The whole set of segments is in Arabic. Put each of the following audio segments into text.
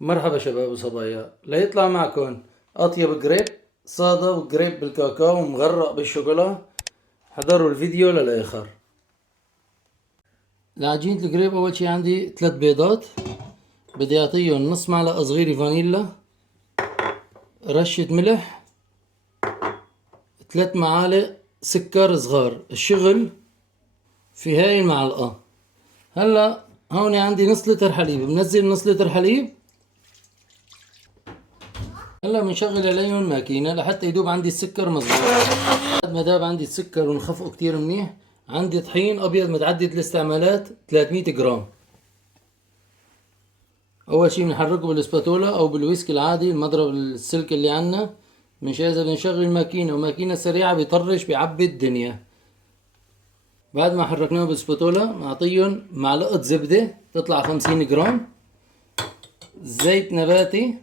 مرحبا شباب وصبايا، ليطلع معكم أطيب جريب صادا وجريب بالكاكاو مغرق بالشوكولا. حضروا الفيديو للآخر. لعجينة الجريب أول شي عندي 3 بيضات، بدي أعطيهم نص معلقة صغيرة فانيلا، رشة ملح، 3 معالق سكر صغار. الشغل في هاي المعلقة. هلا هون عندي نص لتر حليب، بنزل نص لتر حليب. هلا بنشغل عليهم الماكينة لحتى يدوب عندي السكر مظبوط. بعد ما داب عندي السكر ونخفقه كتير منيح، عندي طحين ابيض متعدد الاستعمالات 300 جرام. اول شي بنحركه بالسباتولا او بالويسك العادي، المضرب السلك اللي عنا، مشان اذا بنشغل الماكينة وماكينة سريعة بيطرش بيعبي الدنيا. بعد ما حركناه بالسباتولا نعطيهم معلقة زبدة تطلع 50 جرام، زيت نباتي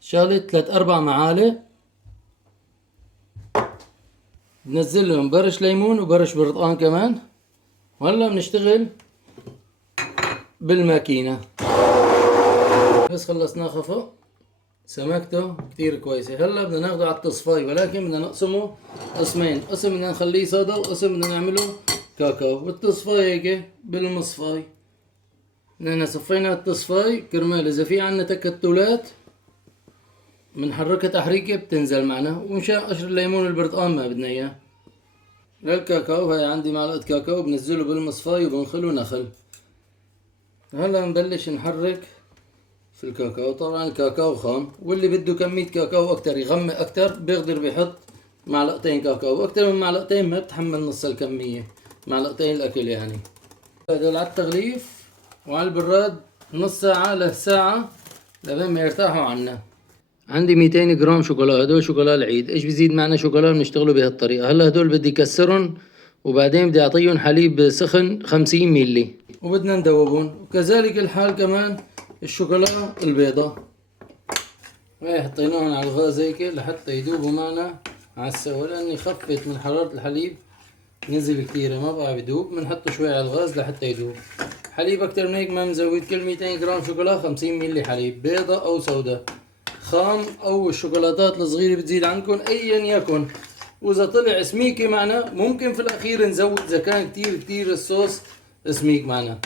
شغلة 3-4 معالق، بنزل لهم برش ليمون وبرش برتقان كمان. وهلا بنشتغل بالماكينة. بس خلصناه خفق، سمكته كتير كويسة. هلا بدنا ناخده على التصفاي، ولكن بدنا نقسمه قسمين، قسم بدنا نخليه صادا وقسم بدنا نعمله كاكاو. بالتصفاي هيك بالمصفاي، نحن صفينا التصفاي كرمال اذا في عنا تكتلات بنحركها تحريكة بتنزل معنا، ومشان قشر الليمون والبرتقان ما بدنا اياه. للكاكاو هاي عندي معلقة كاكاو بنزله بالمصفاي وبنخله نخل. هلا نبلش نحرك في الكاكاو. طبعا الكاكاو خام، واللي بده كمية كاكاو اكتر يغمق اكتر بيقدر بيحط معلقتين كاكاو. اكتر من معلقتين ما بتحمل نص الكمية، معلقتين الاكل يعني. هدول على التغليف وعلى البراد نص ساعة لساعة لبين ما يرتاحوا عنا. عندي 200 جرام شوكولا، هدول شوكولا العيد. ايش بزيد معنا شوكولا بنشتغلوا بهالطريقة. هلا هدول بدي كسرهم وبعدين بدي اعطيهم حليب سخن 50 ميلي وبدنا ندوبهم، وكذلك الحال كمان الشوكولا البيضة. هاي حطيناهم على الغاز هيك لحتى يذوبوا معنا على السوا، لاني خفت من حرارة الحليب نزل كتير ما بقى بدوب. بنحطه شوي على الغاز لحتى يذوب. حليب اكتر من هيك ما مزود. كل 200 جرام شوكولا 50 ميلي حليب، بيضة او سوداء، خام او الشوكولاتات الصغيرة بتزيد عندكم ايا يكن. واذا طلع سميكي معنا ممكن في الاخير نزود اذا كان كتير الصوص سميك معنا.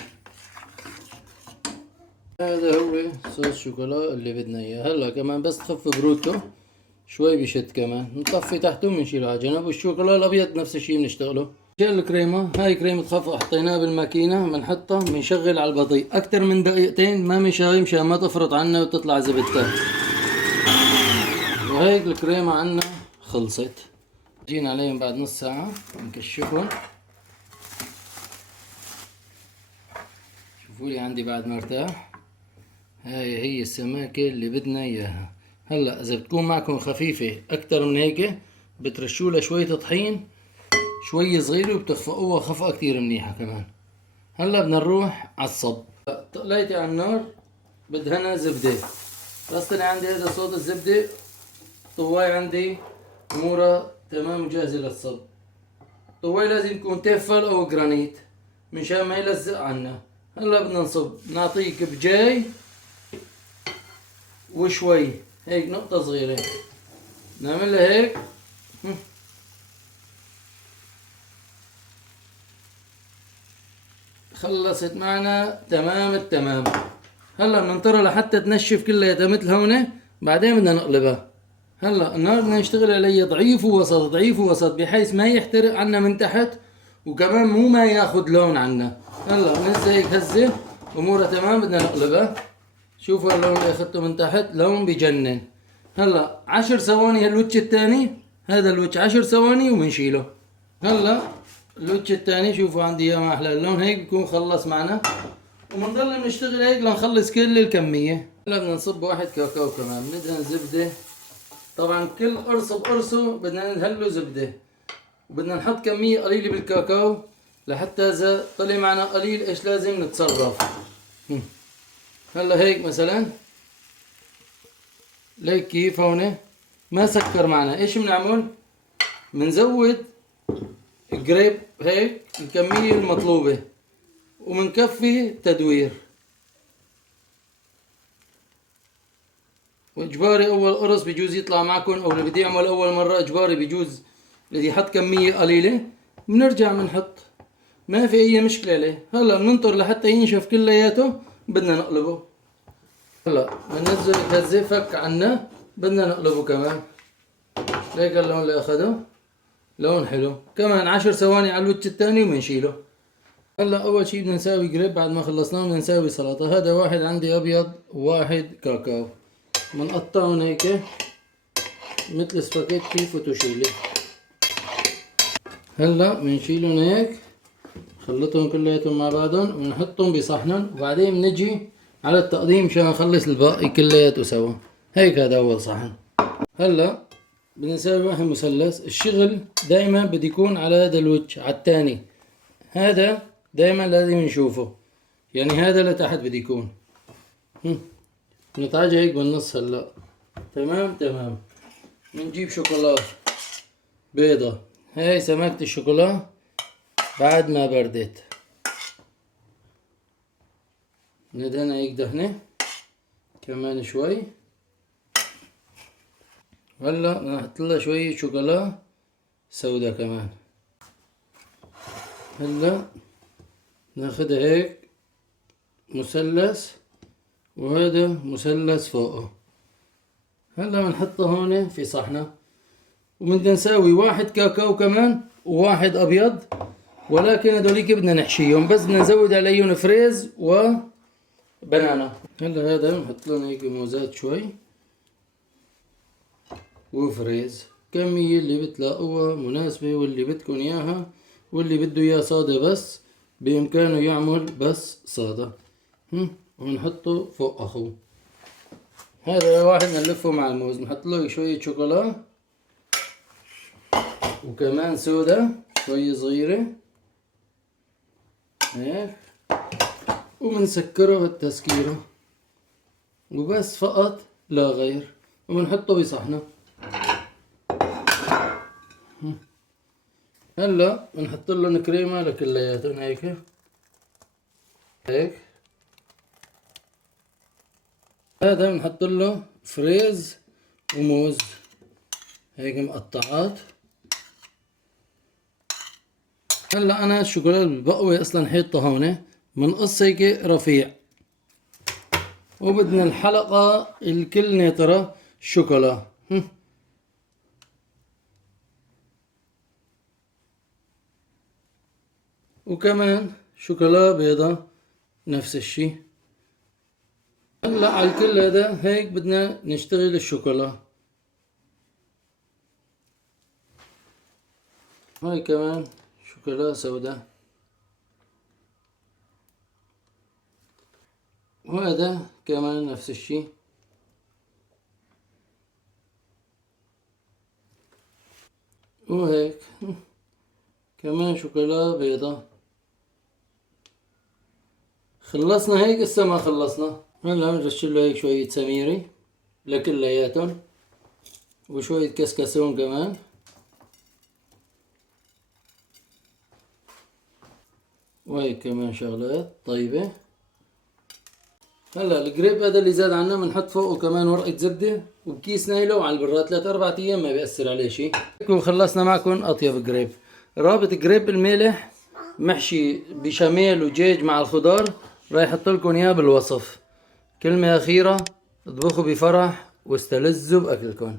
هذا هو صوص شوكولا اللي بدنا اياه. هلا كمان بس تخف برودته شوي بشد، كمان نطفي تحته بنشيله على جنب. والشوكولا الابيض نفس الشيء بنشتغله. عشان الكريمة، هاي كريمة خفق حطيناها بالماكينة، بنحطها بنشغل على البطيء اكتر من دقيقتين ما بنشغل مشان ما تفرط عنا وتطلع زبدتها. وهيك الكريمة عنا خلصت. جينا عليهم بعد نص ساعة نكشفهم. شوفوا لي عندي بعد ما ارتاح. هاي هي السماكة اللي بدنا اياها. هلا اذا بتكون معكم خفيفة اكتر من هيك بترشوا لها شوية طحين شوية صغيرة وبتخفقوها خفقة كتير منيحة كمان. هلا بدنا نروح على الصب. طليتي على النار بدهنها زبدة. اصلا عندي هذا صوت الزبدة. طواي عندي امورها تمام جاهزة للصب. طواي لازم يكون تيفال او جرانيت مشان ما يلزق عنا. هلا بدنا نصب، نعطيك بجاي وشوي هيك نقطة صغيرة، نعملها هيك. خلصت معنا تمام التمام. هلا بننطرها لحتى تنشف كلياتها مثل هونه، بعدين بدنا نقلبها. هلا النار بدنا نشتغل عليه ضعيف ووسط ضعيف ووسط بحيث ما يحترق عنا من تحت، وكمان مو ما ياخد لون عنا. هلا بنهزها هيك هزة امورها تمام. بدنا نقلبها. شوفوا اللون اللي اخذته من تحت، لون بجنن. هلا 10 ثواني هالوتش الثاني، هذا الوتش 10 ثواني وبنشيله. هلا الوتش الثاني شوفوا عندي اياه ما احلى اللون، هيك بكون خلص معنا. وبنضل بنشتغل هيك لنخلص كل الكمية. هلا بدنا نصب واحد كاكاو كمان، بدنا زبدة. طبعا كل قرص بقرصه بدنا نهله زبدة، وبدنا نحط كمية قليلة بالكاكاو لحتى اذا طلع معنا قليل ايش لازم نتصرف. هلا هيك مثلا ليك كيف هون ما سكر معنا. ايش بنعمل؟ بنزود جريب هيك الكمية المطلوبة ومنكفي تدوير. واجباري اول قرص بجوز يطلع معكم، او اللي بده يعمل اول مرة اجباري بجوز اللي يحط كمية قليلة. بنرجع بنحط، ما في اي مشكلة عليه. هلا بننطر لحتى ينشف كلياته، بدنا نقلبه. هلا بننزل الغزة فك عنا، بدنا نقلبه كمان. ليك اللون اللي اخده لون حلو، كمان 10 ثواني على الوجه الثاني وبنشيله. هلا اول شي بدنا نساوي قريب بعد ما خلصناه، بدنا نساوي سلطة. هذا واحد عندي ابيض وواحد كاكاو، بنقطعهم هيك مثل سباكيتي فوتوشيلي. هلا بنشيلهم هيك، خلطهم كلياتهم مع بعضهم وبنحطهم بصحن، وبعدين بنجي على التقديم مشان نخلص الباقي كلياته سوا. هيك هذا اول صحن. هلا بدنا نسوي واحد مثلث. الشغل دائما بده يكون على هذا الوجه، على الثاني هذا دائما لازم نشوفه، يعني هذا لتحت بده يكون. نتعجى هيك بالنص. هلا تمام تمام. بنجيب شوكولا بيضة، هاي سمكة الشوكولا بعد ما بردت، ندهنها هيك دهنة كمان شوي. هلا بنحط لها شوية شوكولا سودا كمان. هلا ناخدها هيك مثلث، وهذا مثلث فوقه. هلا بنحطها هون في صحنة، وبدنا نساوي واحد كاكاو كمان وواحد ابيض، ولكن هذوليك بدنا نحشيهم، بس بدنا نزود عليهم فريز وبنانا. هلا هذا بنحط لهم هيك موزات شوي وفريز، كمية اللي بتلاقوها مناسبة، واللي بدكم اياها، واللي بده اياه صادا بس بامكانه يعمل بس صادا. ونحطه فوق اخوه. هذا واحد بنلفه مع الموز، بنحط له شوية شوكولا وكمان سودا شوية صغيرة هيك، وبنسكره بالتسكيرة وبس فقط لا غير، وبنحطه بصحنه. هلا بنحط لهم كريمة لكلياتهم هيك هيك. هذا بنحط له فريز وموز هيك مقطعات. هلا انا الشوكولا البقوي اصلا حيطها هون، بنقص هيك رفيع، وبدنا الحلقة الكل ناطرة شوكولا. وكمان شوكولا بيضة نفس الشي. هلا على الكل هذا هيك بدنا نشتغل الشوكولا. هاي كمان شوكولا سوداء، وهذا كمان نفس الشي. وهيك كمان شوكولا بيضة. خلصنا هيك؟ لسه ما خلصنا. هلا بنرشله هيك شوية سميري لكلياتهم، وشوية كسكسون كمان، وهيك كمان شغلات طيبة. هلا القريب هذا اللي زاد عنا بنحط فوقه كمان ورقة زبدة وبكيس نايلو على البراد 3-4 ايام ما بيأثر عليه شيء. وخلصنا معكم اطيب قريب. رابط قريب المالح محشي بشاميل ودجاج مع الخضار، راح احط لكم اياه بالوصف. كلمة اخيرة، اطبخوا بفرح واستلذوا باكلكم.